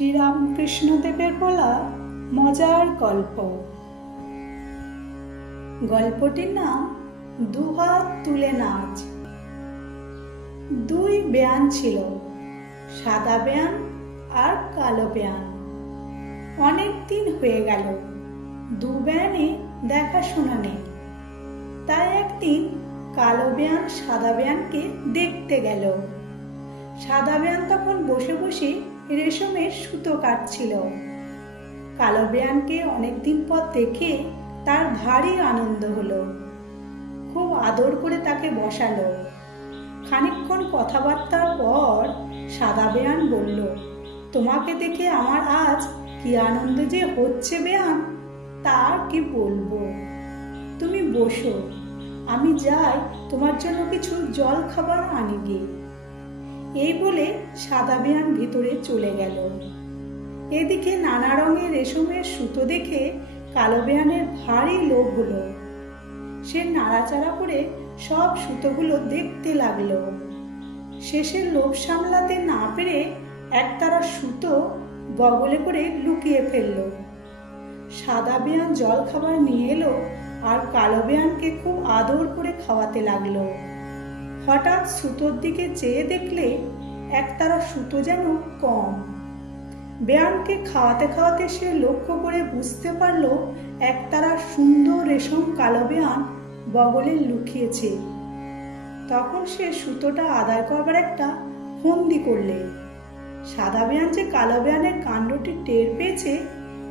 শ্রীরামকৃষ্ণদেবের বলা মজার গল্প। গল্পটির নাম দুহাত তুলে নাচ। দুই বেয়ান ছিল, সাদা বেয়ান আর কালো বেয়ান। অনেক দিন হয়ে গেল, দু বেয়ানে দেখাশোনা নেই। তাই একদিন কালো বেয়ান সাদা বেয়ানকে দেখতে গেল। সাদা বেয়ান তখন বসে বসে রেশমের সুতো কাটছিল। কালো বেয়ানকে অনেকদিন পর দেখে তার ভারী আনন্দ হলো। খুব আদর করে তাকে বসালো। খানিকক্ষণ কথাবার্তার পর সাদা বেয়ান বলল, তোমাকে দেখে আমার আজ কি আনন্দ যে হচ্ছে বেয়ান, তা কি বলবো। তুমি বসো, আমি যাই তোমার জন্য কিছু জল খাবার আনি গে। এই বলে সাদা বেয়ান ভিতরে চলে গেল। এদিকে নানা রঙের রেশমের সুতো দেখে কালো বেয়ানের ভারী লোভ হলো। সে নাড়াচাড়া করে সব সুতোগুলো দেখতে লাগলো। শেষে লোভ সামলাতে না পেরে একতারা সুতো বগলে করে লুকিয়ে ফেললো। সাদা বেয়ান জল খাবার নিয়ে এলো আর কালো বেয়ানকে খুব আদর করে খাওয়াতে লাগলো। হঠাৎ সুতোর দিকে চেয়ে দেখলে একতারা সুতো যেন কম। বেয়ানকে খাওয়াতে খাওয়াতে সে লক্ষ্য করে বুঝতে পারলো একতারা সুন্দর রেশম কালো বেয়ান বগলে লুকিয়েছে। তখন সে সুতোটা আদায় করবার একটা ফন্দি করলে। সাদা বেয়ান যে কালো বেয়ানের কাণ্ডটি টের পেয়েছে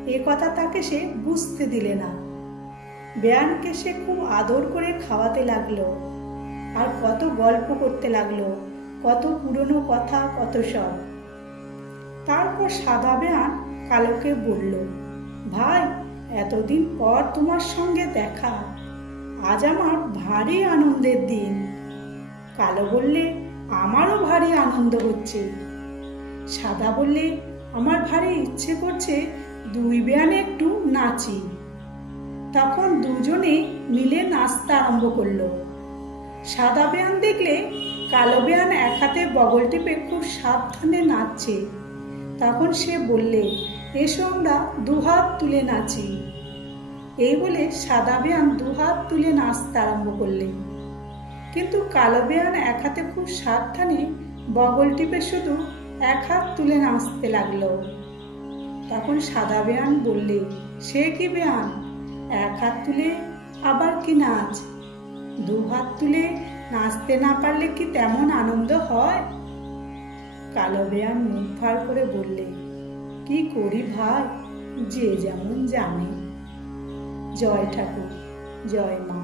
এ কথা তাকে সে বুঝতে দিলে না। বেয়ানকে সে খুব আদর করে খাওয়াতে লাগলো আর কত গল্প করতে লাগলো, কত পুরনো কথা, কত সব। তারপর সাদা বেয়ান কালোকে বলল, ভাই, এতদিন পর তোমার সঙ্গে দেখা, আজ আমার ভারী আনন্দের দিন। কালো বললে, আমারও ভারী আনন্দ হচ্ছে। সাদা বললে, আমার ভারী ইচ্ছে করছে দুই বেয়ানে একটু নাচি। তখন দুজনে মিলে নাচতে আরম্ভ করলো। সাদা বেয়ান দেখলে কালো বেয়ান এক হাতে বগল টিপে খুব সাবধানে নাচছে। তখন সে বললে, এসো আমরা দুহাত তুলে নাচি। এই বলে সাদা বেয়ান দুহাত তুলে নাচতে আরম্ভ করলে। কিন্তু কালো বেয়ান এক হাতে খুব সাবধানে বগল টিপে শুধু এক হাত তুলে নাচতে লাগলো। তখন সাদা বেয়ান বললে, সে কি বেয়ান, এক হাত তুলে আবার কি নাচ? দু হাত তুলে নাচতে না পারলে কি তেমন আনন্দ হয়? কালো বেয়ান মুখ ভার করে বললে, কি করি ভাই, যে যেমন জানে। জয় ঠাকুর, জয় মা।